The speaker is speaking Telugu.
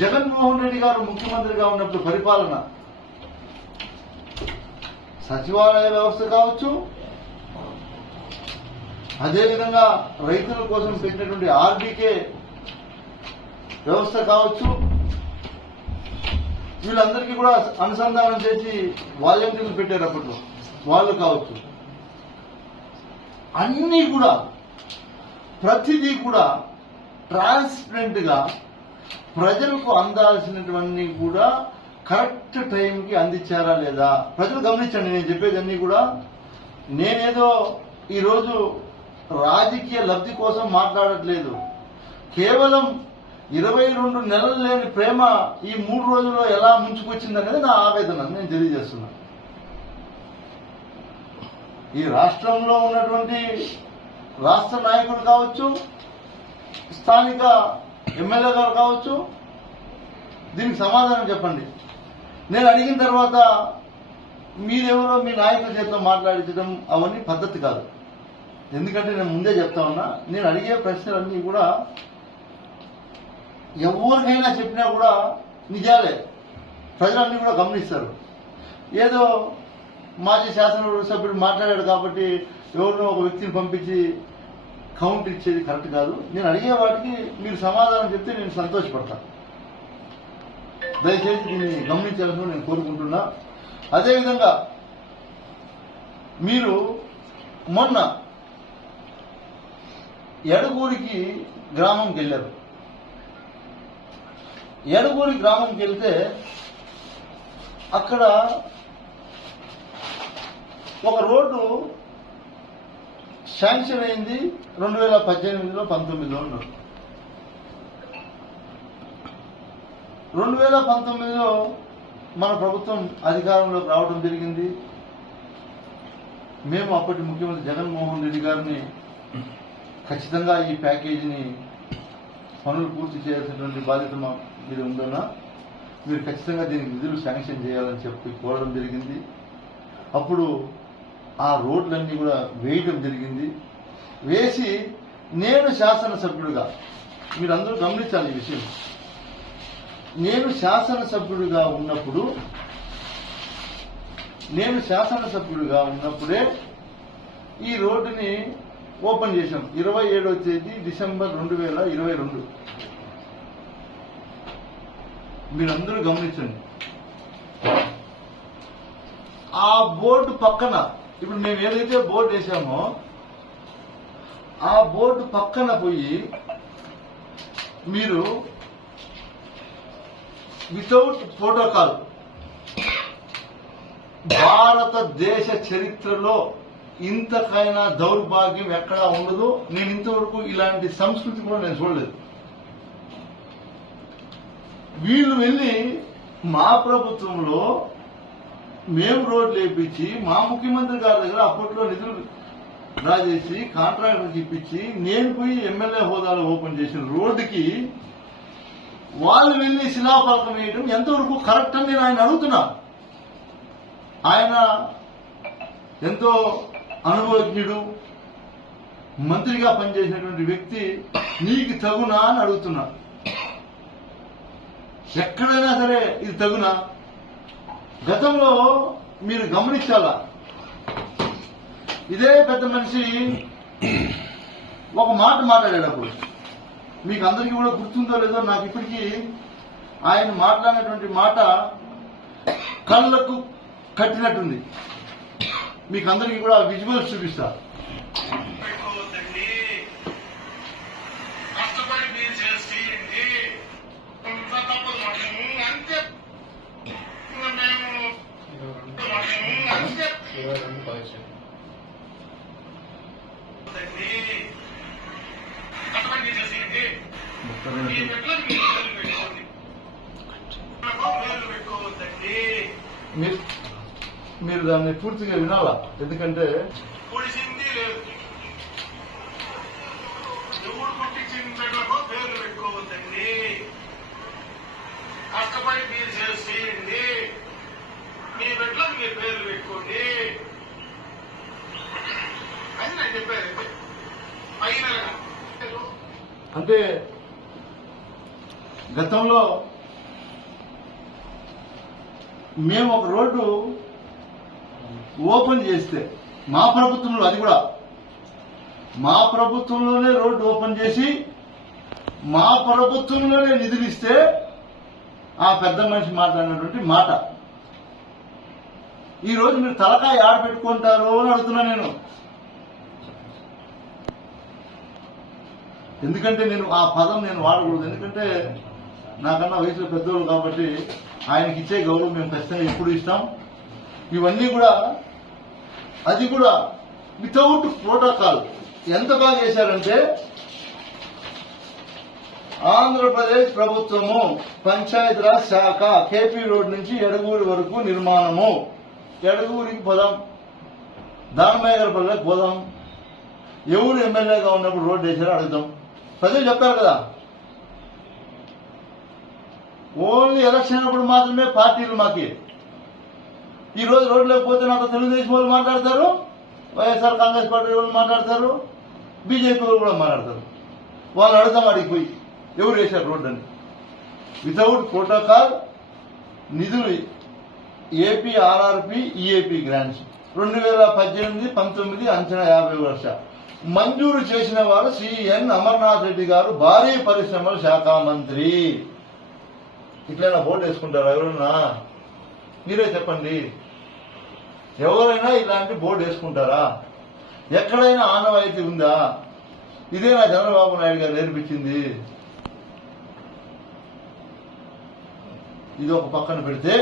జగన్మోహన్ రెడ్డి గారు ముఖ్యమంత్రిగా ఉన్నప్పుడు పరిపాలన సచివాలయ వ్యవస్థ కావచ్చు, అదేవిధంగా రైతుల కోసం పెట్టినటువంటి ఆర్బీకే వ్యవస్థ కావచ్చు, వీళ్ళందరికీ కూడా అనుసంధానం చేసి వాలంటీర్లు పెట్టారు అప్పట్లో వాళ్ళు కావచ్చు, అన్నీ కూడా ప్రతిదీ కూడా ట్రాన్స్పరెంట్ గా ప్రజలకు అందాల్సినటువంటి కూడా కరెక్ట్ టైంకి అందించారా లేదా ప్రజలు గమనించండి. నేను చెప్పేది అన్నీ కూడా నేనేదో ఈరోజు రాజకీయ లబ్ధి కోసం మాట్లాడట్లేదు. కేవలం 22 నెలలు లేని ప్రేమ ఈ 3 రోజుల్లో ఎలా ముంచుకొచ్చిందనేది నా ఆవేదన నేను తెలియజేస్తున్నా. ఈ రాష్ట్రంలో ఉన్నటువంటి రాష్ట్ర నాయకులు కావచ్చు, స్థానిక ఎమ్మెల్యే గారు కావచ్చు, దీనికి సమాధానం చెప్పండి. నేను అడిగిన తర్వాత మీరెవరో మీ నాయకుల చేతితో మాట్లాడించడం అవన్నీ పద్ధతి కాదు. ఎందుకంటే నేను ముందే చెప్తా ఉన్నా, నేను అడిగే ప్రశ్నలన్నీ కూడా ఎవరికైనా చెప్పినా కూడా నిజాలే, ప్రజలన్నీ కూడా గమనిస్తారు. ఏదో మాజీ శాసనసభ్యుడు మాట్లాడాడు కాబట్టి ఎవరినో ఒక వ్యక్తిని పంపించి కౌంటర్ ఇచ్చేది కరెక్ట్ కాదు. నేను అడిగే వాటికి మీరు సమాధానం చెప్తే నేను సంతోషపడతాను. దయచేసి దీన్ని గమనించాలని నేను కోరుకుంటున్నా. అదేవిధంగా మీరు మొన్న ఎడగూరికి గ్రామంకి వెళ్ళారు. ఎడగూరి గ్రామంకి వెళ్తే అక్కడ ఒక రోడ్డు శాంక్షన్ అయింది 2018లో 19లో ఉన్నారు. 2019లో మన ప్రభుత్వం అధికారంలోకి రావడం జరిగింది. మేము అప్పటి ముఖ్యమంత్రి జగన్మోహన్ రెడ్డి గారిని ఖచ్చితంగా ఈ ప్యాకేజీని పనులు పూర్తి చేయాల్సినటువంటి బాధ్యత మా మీద ఉందన్నా, మీరు ఖచ్చితంగా దీనికి నిధులు శాంక్షన్ చేయాలని చెప్పి కోరడం జరిగింది. అప్పుడు ఆ రోడ్లన్నీ కూడా వేయడం జరిగింది. వేసి నేను శాసనసభ్యుడిగా, మీరందరూ గమనించాలి ఈ విషయం, నేను శాసనసభ్యుడిగా ఉన్నప్పుడే ఈ రోడ్డుని ఓపెన్ చేశాం. 27వ తేదీ డిసెంబర్ 2022. మీరందరూ గమనించండి. ఆ బోర్డు పక్కన ఇప్పుడు మేము ఏదైతే బోర్డు వేసామో ఆ బోర్డు పక్కన పోయి మీరు వితౌట్ ప్రోటోకాల్, భారతదేశ చరిత్రలో ఇంతకైనా దౌర్భాగ్యం ఎక్కడా ఉండదు. నేను ఇంతవరకు ఇలాంటి సంస్కృతి కూడా నేను చూడలేదు. వీళ్ళు వెళ్ళి మా ప్రభుత్వంలో మేము రోడ్లు వేయించి మా ముఖ్యమంత్రి గారి దగ్గర అప్పట్లో నిధులు డ్రా చేసి కాంట్రాక్టర్కి ఇప్పించి నేను పోయి ఎమ్మెల్యే హోదాలో ఓపెన్ చేసిన రోడ్డుకి వాళ్ళు వెళ్ళి శిలాఫలకం వేయడం ఎంతవరకు కరెక్ట్ అని నేను ఆయన అడుగుతున్నా. ఆయన ఎంతో అనుభవజ్ఞుడు, మంత్రిగా పనిచేసినటువంటి వ్యక్తి, నీకు తగునా అని అడుగుతున్నా. ఎక్కడైనా సరే ఇది తగునా? గతంలో మీరు గమనించాలా, ఇదే పెద్ద మనిషి ఒక మాట మాట్లాడేటప్పుడు మీకు అందరికీ కూడా గుర్తుందో లేదో నాకు ఇప్పటికీ ఆయన మాట్లాడినటువంటి మాట కళ్ళకు కట్టినట్టుంది. మీకు అందరికీ కూడా విజువల్స్ చూపిస్తా. మీరు దాన్ని పూర్తిగా వినాలా, ఎందుకంటే కష్టపడి మీరు చేయండి, మీ బిడ్డలకు మీరు పేర్లు పెట్టుకోండి అని నేను చెప్పాను. అంటే గతంలో మేము ఒక రోడ్డు ఓపెన్ చేస్తే మా ప్రభుత్వంలో, అది కూడా మా ప్రభుత్వంలోనే రోడ్డు ఓపెన్ చేసి మా ప్రభుత్వంలోనే నిధులు ఇస్తే ఆ పెద్ద మనిషి మాట్లాడినటువంటి మాట ఈ రోజు మీరు తలకాయ ఆడ పెట్టుకుంటారు అని అడుగుతున్నా నేను. ఎందుకంటే నేను ఆ పదం నేను వాడకూడదు, ఎందుకంటే నాకన్నా వయసులో పెద్దోళ్ళు కాబట్టి ఆయనకి ఇచ్చే గౌరవం మేము ఖచ్చితంగా ఎప్పుడు ఇస్తాం. ఇవన్నీ కూడా అది కూడా వితౌట్ ప్రోటోకాల్ ఎంత బాగా చేశారంటే, ఆంధ్రప్రదేశ్ ప్రభుత్వము పంచాయతీరాజ్ శాఖ కేపీ రోడ్ నుంచి ఎడగూరి వరకు నిర్మాణము. ఎడగూరికి పోదాం, దానమయ్యగారిపల్లెకి పోదాం, ఎవరు ఎమ్మెల్యేగా ఉన్నప్పుడు రోడ్డు వేసారో అడుగుతాం. ప్రజలు చెప్తారు కదా. ఓన్లీ ఎలక్షన్ అప్పుడు మాత్రమే పార్టీలు మాకి. ఈ రోజు రోడ్డు లేకపోతే నాతో తెలుగుదేశం వాళ్ళు మాట్లాడతారు, వైఎస్ఆర్ కాంగ్రెస్ పార్టీ వాళ్ళు మాట్లాడతారు, బీజేపీ వాళ్ళు కూడా మాట్లాడతారు. వాళ్ళు అడుగుతాం అడిగి పోయి ఎవరు వేశారు రోడ్డు అని. వితౌట్ ప్రోటోకాల్ నిధులు ఏపీ ఆర్ఆర్పి ఈఏపీ గ్రాంట్స్ 2018-19 అంచనా 50 లక్ష మంజూరు చేసిన వారు సిఎన్ అమర్నాథ్ రెడ్డి గారు, భారీ పరిశ్రమల శాఖ మంత్రి. ఇట్లైనా బోర్డు వేసుకుంటారా ఎవరైనా? మీరే చెప్పండి. ఎవరైనా ఇలాంటి బోర్డు వేసుకుంటారా? ఎక్కడైనా ఆనవాయితీ ఉందా? ఇదే నా చంద్రబాబు నాయుడు గారు నేర్పించింది. ఇది ఒక పక్కన పెడితే